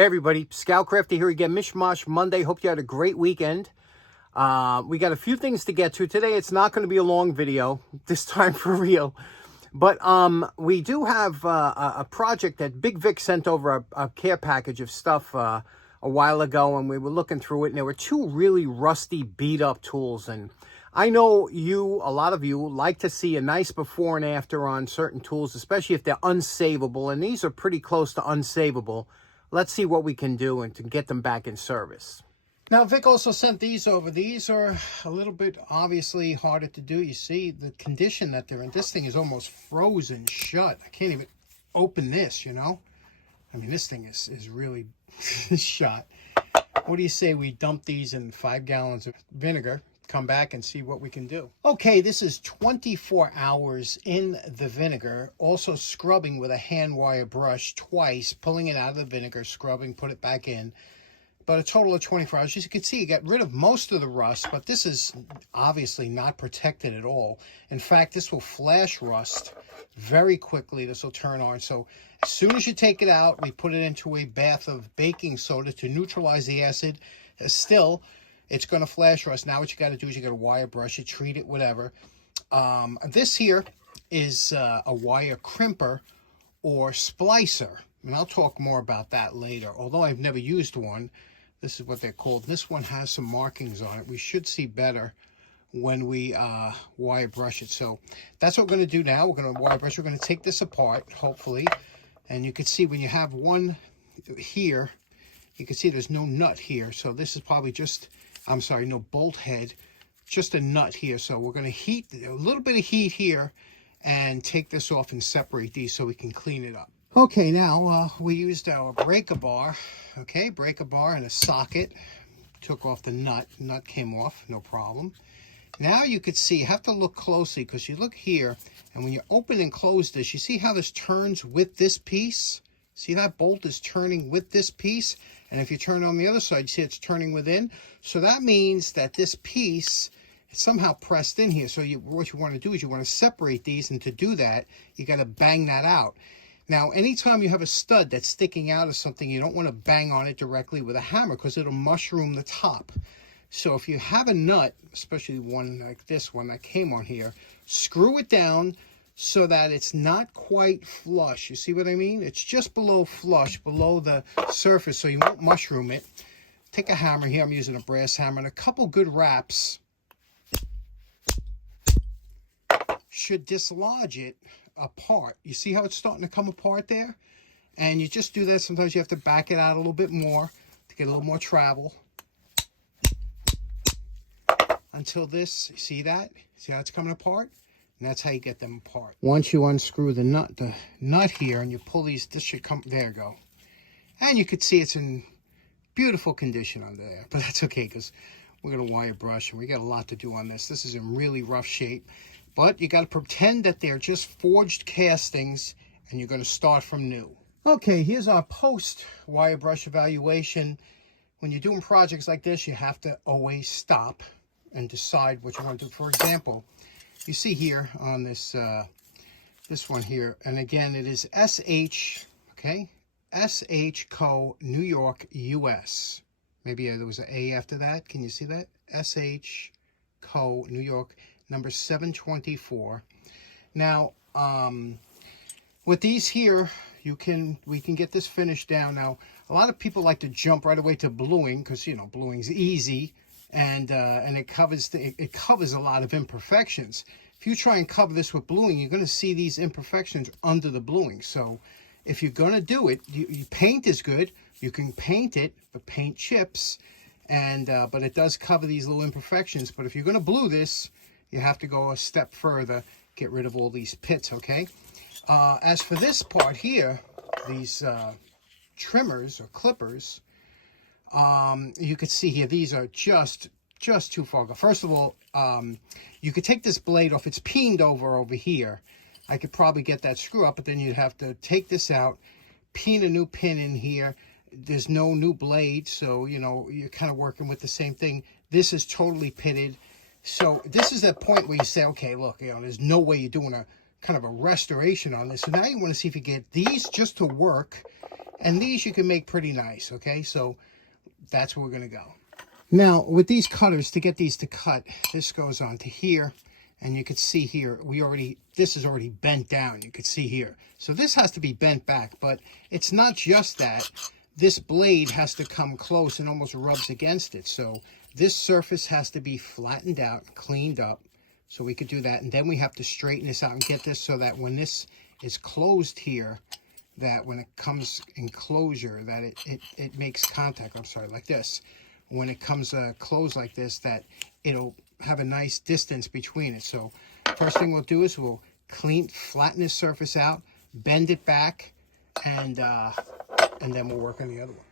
Hey everybody, Scoutcrafty here again, Mishmash Monday. Hope you had a great weekend. We got a few things to get to. Today it's not going to be a long video, this time for real. But we do have a project that Big Vic sent over a care package of stuff a while ago, and we were looking through it, and there were two really rusty, beat-up tools. And I know a lot of you like to see a nice before and after on certain tools, especially if they're unsavable, and these are pretty close to unsavable. Let's see what we can do and to get them back in service. Now, Vic also sent these over. These are a little bit obviously harder to do. You see the condition that they're in. This thing is almost frozen shut. I can't even open this, you know. I mean, this thing is really shut. What do you say we dump these in 5 gallons of vinegar, come back and see what we can do? Okay, this is 24 hours in the vinegar, also scrubbing with a hand wire brush twice, pulling it out of the vinegar, scrubbing, put it back in. But a total of 24 hours. As you can see, you got rid of most of the rust, but this is obviously not protected at all. In fact, this will flash rust very quickly. This will turn orange. So as soon as you take it out, we put it into a bath of baking soda to neutralize the acid. Still, it's going to flash rust. Now what you got to do is you got to wire brush it, treat it, whatever. This here is a wire crimper or splicer. And I'll talk more about that later. Although I've never used one, this is what they're called. This one has some markings on it. We should see better when we wire brush it. So that's what we're going to do now. We're going to wire brush. We're going to take this apart, hopefully. And you can see when you have one here, you can see there's no nut here. So this is probably just, I'm sorry, no bolt head, just a nut here. So we're going to heat a little bit of heat here and take this off and separate these so we can clean it up. Okay, now we used our breaker bar, okay, breaker bar and a socket. Took off the nut. Nut came off, no problem. Now you could see, you have to look closely because you look here, and when you open and close this, you see how this turns with this piece? See that bolt is turning with this piece? And if you turn on the other side, you see it's turning within. So that means that this piece is somehow pressed in here. So what you want to do is you want to separate these, and to do that, you got to bang that out. Now, anytime you have a stud that's sticking out of something, you don't want to bang on it directly with a hammer because it'll mushroom the top. So if you have a nut, especially one like this one that came on here, screw it down so that it's not quite flush. You see what I mean? It's just below flush, below the surface, so you won't mushroom it. Take a hammer here. I'm using a brass hammer, and a couple good raps should dislodge it apart. You see how it's starting to come apart there? And you just do that. Sometimes you have to back it out a little bit more to get a little more travel until this, you see that? See how it's coming apart? And that's how you get them apart. Once you unscrew the nut here and you pull these, this should come, there you go. And you can see it's in beautiful condition under there, but that's okay because we're going to wire brush and we got a lot to do on this. This is in really rough shape. But you got to pretend that they're just forged castings and you're going to start from new. Okay, here's our post wire brush evaluation. When you're doing projects like this, you have to always stop and decide what you want to do. For example, you see here on this this one here, and again, it is SH, okay? SH Co. New York, US. Maybe there was an A after that. Can you see that? SH Co. New York, number 724. Now, with these here, we can get this finished down. Now, a lot of people like to jump right away to bluing because, you know, bluing's easy and it covers a lot of imperfections. If you try and cover this with bluing, you're going to see these imperfections under the bluing. So if you're going to do it, you paint is good. You can paint it, but paint chips, and but it does cover these little imperfections. But if you're going to blue this, you have to go a step further, get rid of all these pits, okay? As for this part here, these trimmers or clippers, you can see here, these are just too far. First of all, you could take this blade off. It's peened over here. I could probably get that screw up, but then you'd have to take this out, peen a new pin in here. There's no new blade, so, you know, you're kind of working with the same thing. This is totally pitted. So this is that point where you say, okay, look, you know, there's no way you're doing a kind of a restoration on this. So now you want to see if you get these just to work And these you can make pretty nice, okay? So that's where we're going to go. Now, with these cutters, to get these to cut, this goes on to here. And you can see here, this is already bent down. You can see here. So this has to be bent back, but it's not just that. This blade has to come close and almost rubs against it. So this surface has to be flattened out, cleaned up. So we could do that. And then we have to straighten this out and get this so that when this is closed here, that when it comes in closure, that it makes contact, I'm sorry, like this. When it comes closed like this, that it'll have a nice distance between it. So first thing we'll do is we'll flatten this surface out, bend it back, and then we'll work on the other one.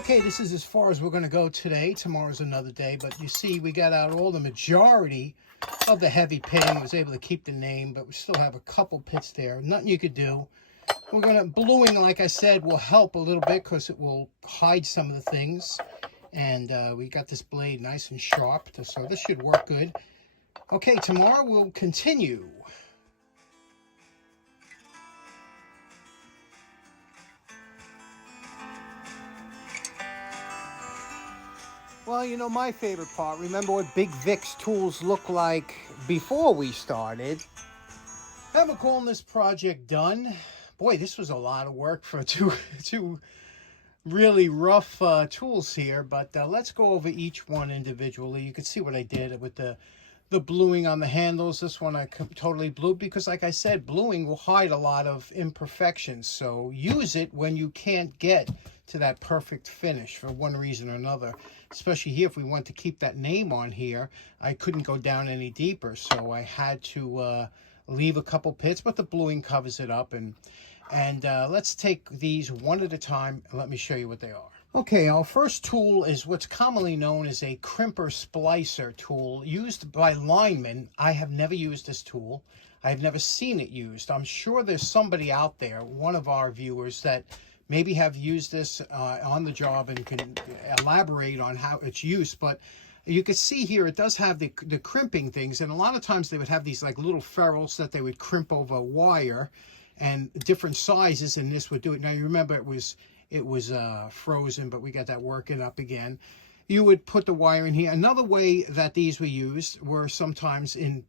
Okay, this is as far as we're going to go today. Tomorrow's another day, but you see we got out all the majority of the heavy pitting. Was able to keep the name, but we still have a couple pits there. Nothing you could do. We're going to, bluing, like I said, will help a little bit because it will hide some of the things. And we got this blade nice and sharp, so this should work good. Okay, tomorrow we'll continue. Well, you know, my favorite part, remember what Big Vic's tools looked like before we started. And we're calling this project done. Boy, this was a lot of work for two really rough tools here, but let's go over each one individually. You can see what I did with the bluing on the handles. This one I totally blued because, like I said, bluing will hide a lot of imperfections. So use it when you can't get to that perfect finish for one reason or another. Especially here, if we want to keep that name on here, I couldn't go down any deeper, so I had to leave a couple pits, but the bluing covers it up. And let's take these one at a time and let me show you what they are. Okay, our first tool is what's commonly known as a crimper splicer tool used by linemen. I have never used this tool. I have never seen it used. I'm sure there's somebody out there, one of our viewers, that maybe have used this on the job and can elaborate on how its use. But you can see here it does have the crimping things, and a lot of times they would have these like little ferrules that they would crimp over wire, and different sizes, and this would do it. Now you remember it was frozen, but we got that working up again. You would put the wire in here. Another way that these were used were sometimes in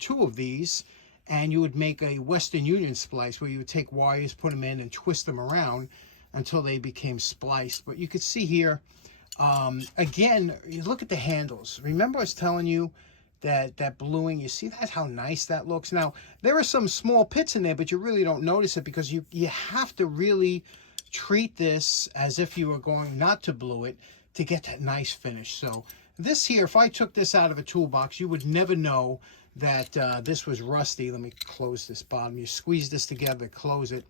two of these, and you would make a Western Union splice where you would take wires, put them in, and twist them around until they became spliced. But you could see here, again, you look at the handles. Remember I was telling you that bluing, you see that, how nice that looks? Now, there are some small pits in there, but you really don't notice it because you have to really treat this as if you were going not to blue it to get that nice finish. So this here, if I took this out of a toolbox, you would never know that this was rusty. Let me close this bottom. You squeeze this together, close it.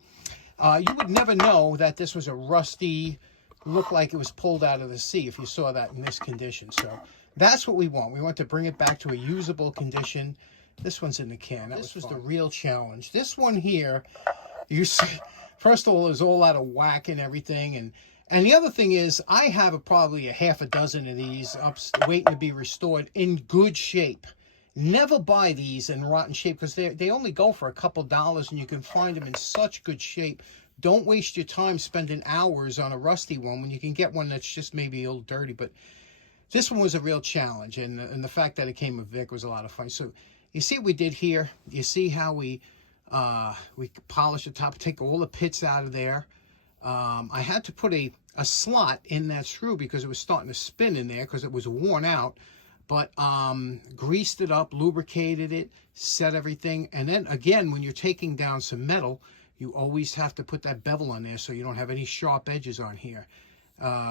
You would never know that this was a rusty, looked like it was pulled out of the sea if you saw that in this condition. So that's what we want. We want to bring it back to a usable condition. This one's in the can. This was the real challenge. This one here, you see, first of all, it was all out of whack and everything. And the other thing is, I have probably a half a dozen of these up waiting to be restored in good shape. Never buy these in rotten shape because they only go for a couple dollars, and you can find them in such good shape. Don't waste your time spending hours on a rusty one when you can get one that's just maybe a little dirty. But this one was a real challenge, and the fact that it came with Vic was a lot of fun. So you see what we did here? You see how we polished the top, take all the pits out of there. I had to put a slot in that screw because it was starting to spin in there because it was worn out. But greased it up, lubricated it, set everything. And then again, when you're taking down some metal, you always have to put that bevel on there so you don't have any sharp edges on here.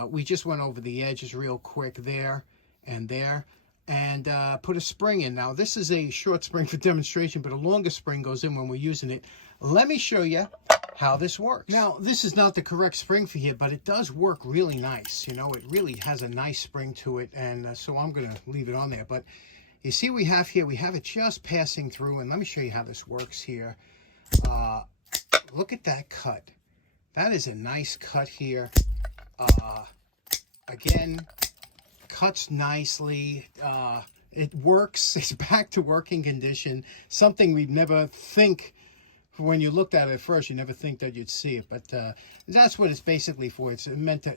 We just went over the edges real quick there and there, and put a spring in. Now this is a short spring for demonstration, but a longer spring goes in when we're using it. Let me show you how this works. Now this is not the correct spring for here, but it does work really nice. You know, it really has a nice spring to it, and so I'm gonna leave it on there. But you see what we have here? We have it just passing through, and let me show you how this works here. Look at that cut. That is a nice cut here. Again, cuts nicely. It works. It's back to working condition. Something we'd never think, when you looked at it at first, you never think that you'd see it. But that's what it's basically for. It's meant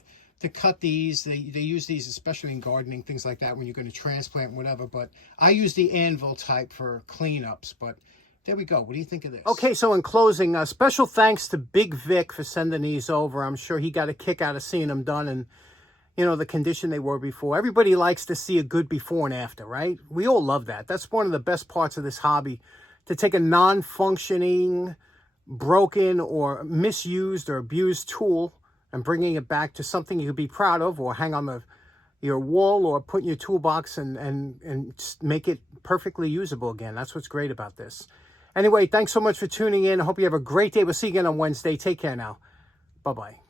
to cut these. They use these especially in gardening, things like that, when you're going to transplant, whatever. But I use the anvil type for cleanups. But there we go. What do you think of this? Okay, so in closing, special thanks to Big Vic for sending these over. I'm sure he got a kick out of seeing them done and, you know, the condition they were before. Everybody likes to see a good before and after, right? We all love that. That's one of the best parts of this hobby, to take a non-functioning, broken, or misused or abused tool and bringing it back to something you could be proud of, or hang on your wall, or put in your toolbox and make it perfectly usable again. That's what's great about this. Anyway, thanks so much for tuning in. I hope you have a great day. We'll see you again on Wednesday. Take care now. Bye-bye.